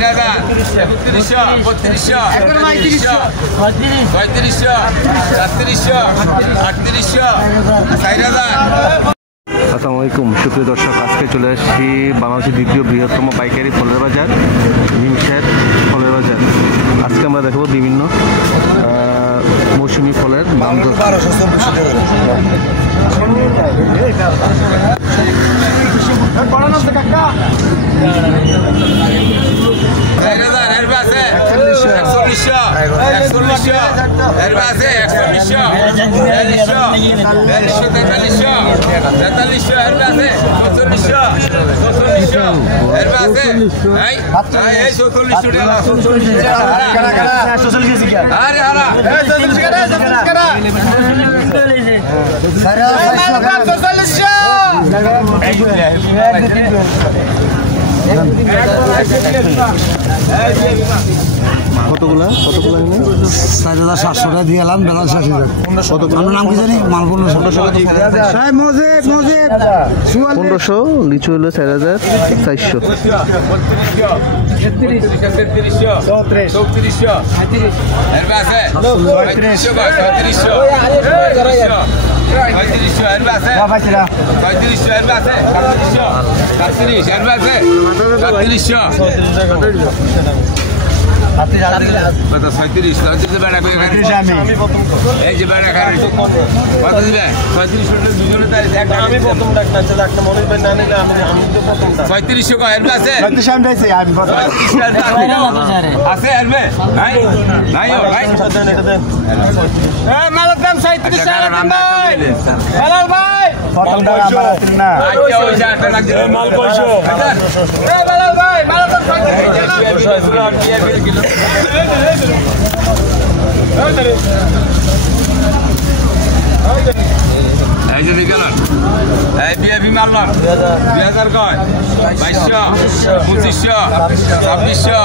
3000 3200 3300 3500 3600 3800 4000। আসসালামু আলাইকুম সুপ্রিয় দর্শক, আজকে চলে আসছি বাংলাদেশের দ্বিতীয় বৃহত্তম পাইকারি ফলের বাজার নিমশের ফলের বাজার। আজকে আমরা দেখব বিভিন্ন মৌসুমি ফলের দাম দর। কতগুলা 4700 টাকা দিয়ে এলাম ব্যালেন্স আছে। কতগুলো নাম কি জানি মালপূর্ণ 1500 লিচু হলো 4400 এই যে দিকেন এই বিএপি মারলাম 2000 কয় 2200 2500 2600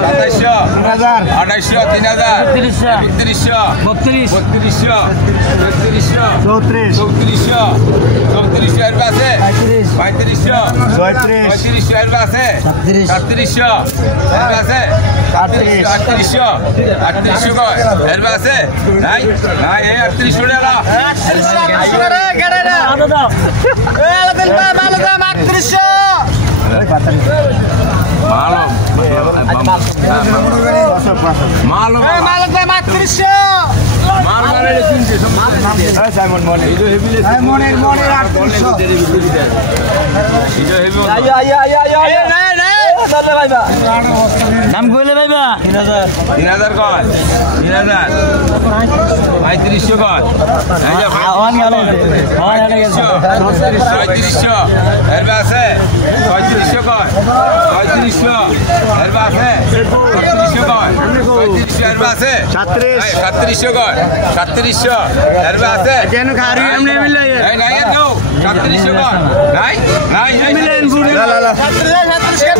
2700 2800 3000 3300 3200 3400 3400 এর আছে 3500 3500 এর আছে 3700 এর আছে 3800 কয় এর আছে নাই নাই এই 3800 টাকা নাম কইলে ভাইবা 3000 কয় 3000 3500 কয় এই যে আওয়ান গেল 3500 এর আছে 3500 কয় 3500 এর আছে 3600 কয় 3500 এর আছে 3700 কয় 3700 এর আছে কেন খারি আমনে মিলে এই নাই তো 3700 কয় নাই নাই এই মিলেন বুড়ি লা লা 3700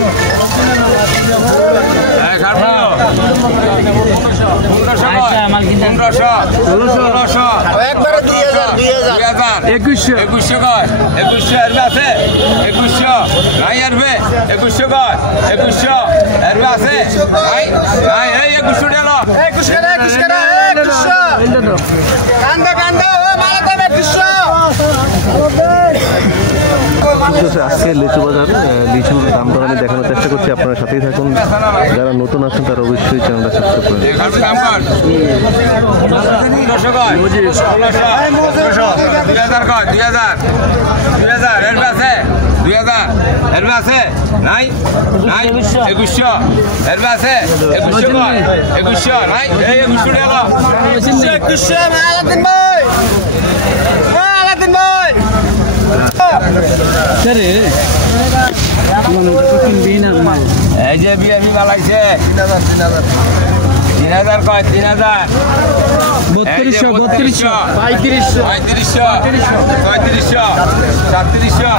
আজকে লিচু বাজার লিচুর দাম দর আমি দেখানোর চেষ্টা করছি, আপনারা সাথেই থাকুন। যারা নতুন আছেন তারা অবশ্যই চ্যানেলটা সাবস্ক্রাইব করুন। 2000 এর আছে নাই নাই 2100 এর আছে 2100 কয় 2100 নাই এই 2100 টাকা 2100 আলাদিন ভাই আলাদিন ভাই আরে এই যে বিএবি মালাইছে 3000 কয় 3000 3200 3200 3500 3500 3600 3800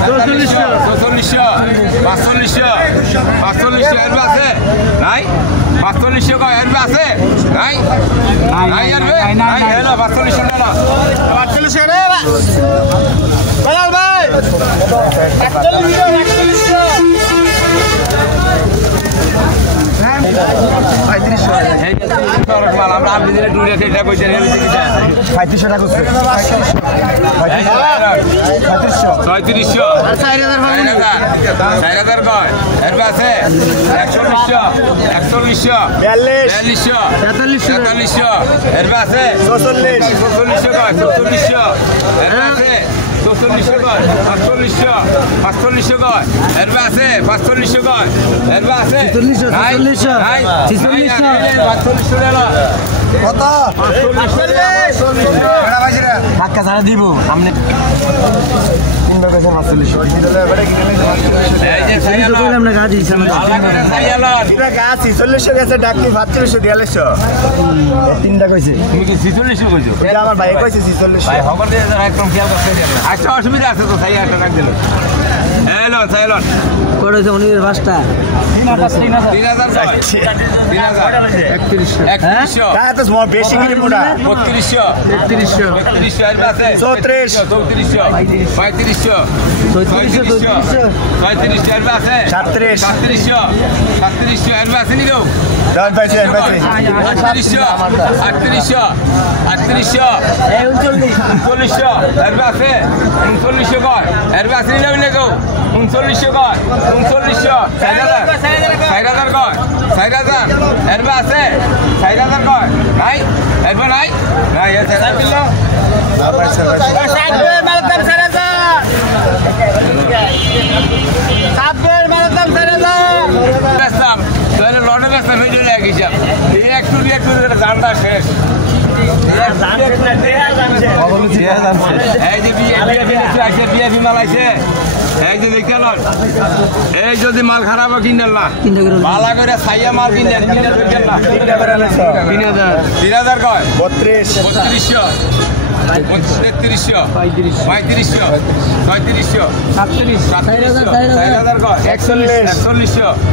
4000 4100 4200 4500 এর আছে নাই 4500 কয় এর আছে নাই নাই এর নাই হলো 4500 না 4500 রে এটা কইতে রে 3500 টাকা করছে 3500 আর 4000 কয় এর পাশে 4100 4300 এর পাশে 4400 কয় 4400 এর পাশে 4400 কয় 4500 কয় এর পাশে 4500 কয় এর পাশে 4500 কত 4500 টাকা ছাড়া দিব আপনি তিনটা কইছে তুমি কি 46 কইছো আমার ভাই কইছে 46 ভাই খবর দিয়ে একদম খেয়াল করতে দেন আচ্ছা অসুবিধা আছে তো তাই একটা রাখ দিল হ্যালো সাইলন করেছে উনি পাঁচটা 4000 কয় 4000 এর আছে 4000 কয় নাই এরবা নাই নাই এর 4000 দিল সাববের মারতাম 4000 সাববের মারতাম 4000 বেসলাম তাহলে লড়ে বেসলাম হয়ে যায় এক হিসাব এই একটু জানটা শেষ এই যে বিয়ে মাল আছে এই যে দেখেন এই যদি মাল খারাপ কিনেন না ভালো করে ছাইয়া মাল কিনেন না 3000 কয় 3200 3300 3500 3600 4000 কয় 4100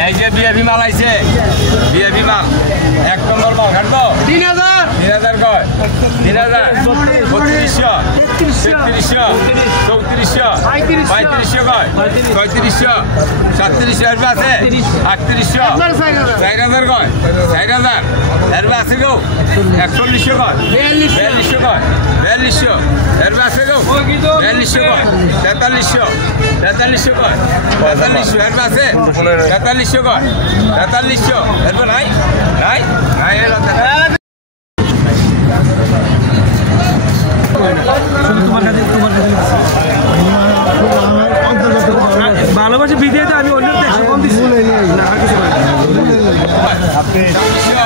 এই যে বিয়ে মাল আইছে বিয়ে মাল এক নম্বর মাল কাটবো 3000 কয় 3000 3200 3300 3400 3500 কয় 3500 3700 এর আছে 3800 4000 কয় 4000 এর আছে গো 4100 কয় 4200 কয় 4200 এর আছে গো 4200 কয় 4300 কয় 4300 এর আছে 4300 কয় 4300 এর নাই নাই নাই এর ভালোবাসে বিদেশে আমি অন্য দেশে ছাব্বিশশো